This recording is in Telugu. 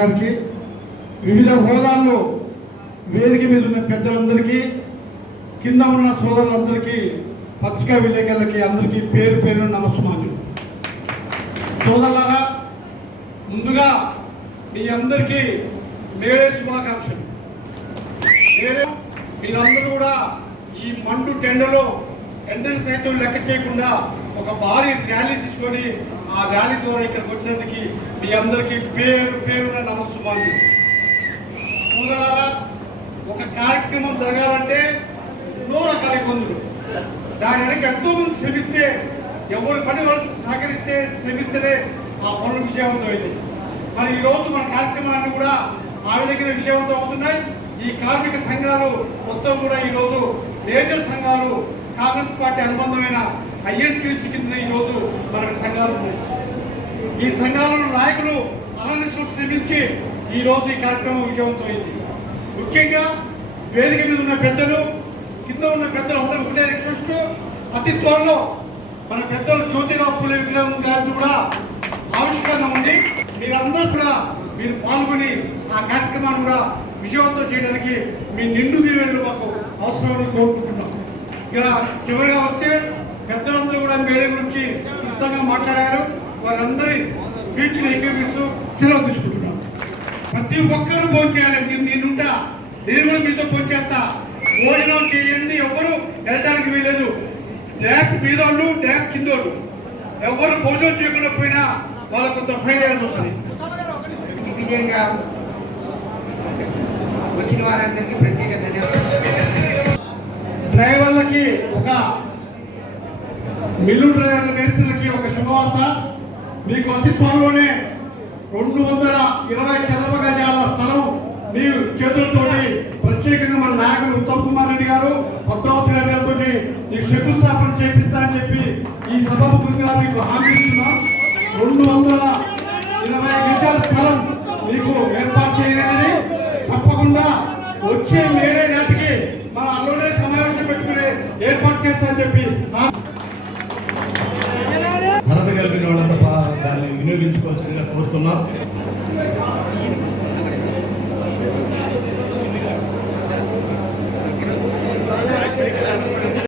గారికి, వివిధ హోదాల్లో వేదిక మీద ఉన్న పెద్దలందరికీ, కింద ఉన్న సోదరులందరికీ, పత్రికా విలేకరులకి అందరికీ పేరు పేరు నమస్కారాలు. సోదరులారా, ముందుగా మీ అందరికీ మేడే శుభాకాంక్షలు. మీరందరూ కూడా ఈ మండు టెండలో ఎండలు సైతం లెక్క చేయకుండా ఒక భారీ ర్యాలీ తీసుకొని ఆ ర్యాలీ ద్వారా ఇక్కడికి వచ్చేందుకు మీ అందరికీ పేరు పేరున నమస్కారాలు. సోదరులారా, ఒక కార్యక్రమం జరగాలంటే ఎన్నో రకాల ఇబ్బందులు, దాని వెనక ఎంతో మంది శ్రమిస్తే, ఎవరి పని వాళ్ళు సహకరిస్తే శ్రమిస్తేనే ఆ పనులు విజయవంతమైంది. మరి ఈరోజు మన కార్యక్రమాన్ని కూడా ఆ విధంగా విజయవంతం అవుతున్నాయి. ఈ కార్మిక సంఘాలు మొత్తం కూడా ఈరోజు మేజర్ సంఘాలు, కాంగ్రెస్ పార్టీ అనుబంధమైన ఐఎన్టీసీ కింద ఈరోజు మనకు సంఘాలు ఉన్నాయి. ఈ సంఘాలలో నాయకులు అహర్నిశలు శ్రమించి ఈరోజు ఈ కార్యక్రమం విజయవంతమైంది. ముఖ్యంగా వేదిక మీద ఉన్న పెద్దలు, కింద ఉన్న పెద్దలు అందరూ ఒకటే రిక్వెస్ట్, అతి త్వరలో మన పెద్దలు జ్యోతిరావు పూలే విగ్రహం గారికి కూడా ఆవిష్కరణ ఉంది. మీరందరూ కూడా మీరు పాల్గొని ఆ కార్యక్రమాన్ని కూడా విజయవంతం చేయడానికి మీ నిండు దీవెనలు మాకు అవసరమని కోరుకుంటున్నాం. ఇలా చివరిగా వస్తే పెద్దలందరూ కూడా మేడే గురించి క్లుప్తంగా మాట్లాడారు. వారందరి స్పీచ్ని ఏకీపిస్తూ సెలవు తీసుకుంటున్నాం. ప్రతి ఒక్కరూ భోజనం చేయాలి. నేనుంటా, నేను కూడా మీతో భోజనం చేస్తా. భోజనం చేయండి, ఎవరు వెళ్ళడానికి వీలేదు. డ్యాన్స్ మీద వాళ్ళు, డ్యాన్స్ కింద వాళ్ళు ఎవరు భోజనం చేయకుండా పోయినా వాళ్ళ కొంత ఫైన్ చేయాల్సి వస్తుంది. విజయంగా వచ్చిన వారందరికీ ప్రత్యేక ధన్యవాదాలు. డ్రైవర్లకి, ఒక మిల్లు డ్రైవర్ల మేస్త్రులకి ఒక శుభవార్త. మీకు అతి త్వరలోనే 220 చదరపు గజాల స్థలం మీ చేతులతోటి ప్రత్యేకంగా మన నాయకులు ఉత్తమ్ కుమార్ రెడ్డి గారు, పద్మావతి రెడ్డి గారితో మీకు శంకుస్థాపన చేపిస్తా అని చెప్పి ఈ సభాముఖంగా మీకు హామీ ఇస్తున్నాం. 220 గజాల స్థలం మీకు ఏర్పాటు చేయలేదని, తప్పకుండా వచ్చే మేడే నాటికి మన అల్లుడే సమావేశం పెట్టుకుని ఏర్పాటు చేస్తామని చెప్పి అర్హత కలిగిన వాళ్ళంతా దాన్ని వినియోగించుకోవాల్సిందిగా కోరుతున్నాం.